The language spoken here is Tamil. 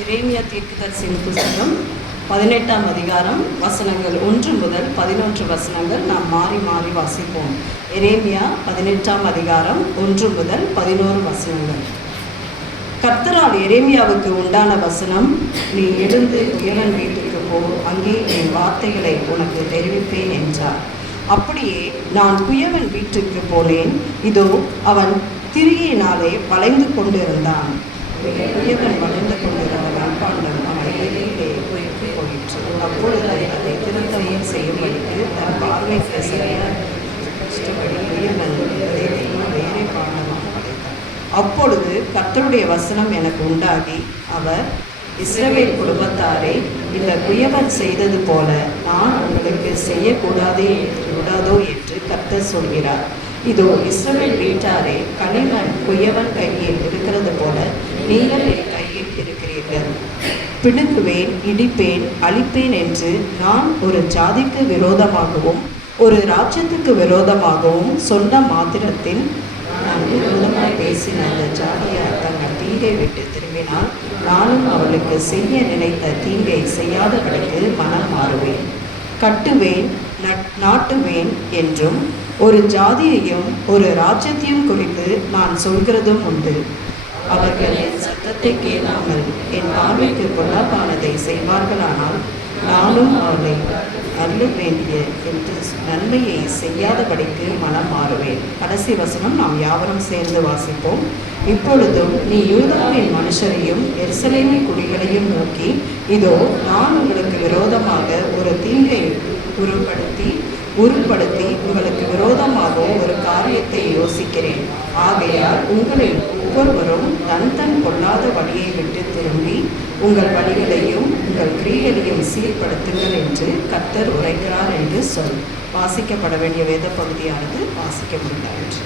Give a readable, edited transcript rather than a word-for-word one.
எரேமியா தீர்க்கதரிசியின் புத்தகம் 18ஆம் அதிகாரம் வசனங்கள் 1 முதல் 11 வசனங்கள் நாம் மாறி மாறி வாசிப்போம். எரேமியா 18ஆம் அதிகாரம் 1 முதல் 11 வசனங்கள். கர்த்தரால் எரேமியாவுக்கு உண்டான வசனம், நீ எழுந்து குயவன் வீட்டுக்கு போ, அங்கே என் வார்த்தைகளை உனக்கு தெரிவிப்பேன் என்றார். அப்படியே நான் குயவன் வீட்டுக்கு போனேன். இதோ அவன் திரியினாலே வளைந்து கொண்டிருந்தான். குயவன் வளைந்து கொண்டிருந்த மண்பாண்டம் அவன் எதிரிலே போயிற்று. அப்பொழுது அதை திருத்தமும் செய்யும்படிக்கு தன் பார்வைக்கு சரியானபடி குயவன் வேறே பாண்டமாக படைத்தார். அப்பொழுது கர்த்தருடைய வசனம் எனக்கு உண்டாகி, அவர், இஸ்ரவேல் குடும்பத்தாரே, இந்த குயவன் செய்தது போல நான் உங்களுக்கு செய்யக்கூடாதோ என்று கர்த்தர் சொல்கிறார். இதோ இஸ்ரவேல் வீட்டாரே, களிமண் குயவன் கையில் இருக்கிறது போல நீங்கள் என் கையில் இருக்கிறீர்கள். பிடுங்குவேன், இடிப்பேன், அழிப்பேன் என்று நான் ஒரு ஜாதிக்கு விரோதமாகவும் ஒரு ராஜ்யத்துக்கு விரோதமாகவும் சொன்ன மாத்திரத்தில் நான் விரோதமாய் பேசின அந்த ஜாதியார் தங்கள் தீங்கை விட்டு திரும்பினால், நானும் அவளுக்கு செய்ய நினைத்த தீங்கை செய்யாதபடிக்கு மனம் மாறுவேன். கட்டுவேன், நாட்டுவேன் என்றும் ஒரு ஜாதியையும் ஒரு ராஜ்யத்தையும் குறித்து நான் சொல்கிறதும் உண்டு. அவர்கள் என் சத்தத்தை கேளாமல் என் பார்வைக்கு பொல்லாப்பானதை செய்வார்களானால், நானும் அவர்களை அருள வேண்டிய என்று நன்மையை செய்யாதபடிக்கு மனம் மாறுவேன். கடைசி வசனம் நாம் யாவரும் சேர்ந்து வாசிப்போம். இப்பொழுதும் நீ யூதாவின் மனுஷரையும் எருசலேமின் குடிகளையும் நோக்கி, இதோ நான் உங்களுக்கு விரோதமாக ஒரு தீங்கை உருப்படுத்தி உங்களுக்கு விரோதமாக ஒரு காரியத்தை யோசிக்கிறேன். ஆகையால் உங்களில் ஒவ்வொருவரும் தன் பொல்லாத வழியை விட்டு திரும்பி உங்கள் வழிகளையும் உங்கள் கிரியைகளையும் சீர்படுத்துங்கள் என்று கர்த்தர் உரைக்கிறார் என்று சொல். வாசிக்கப்பட வேண்டிய வேத பகுதியானது வாசிக்க முடியாது.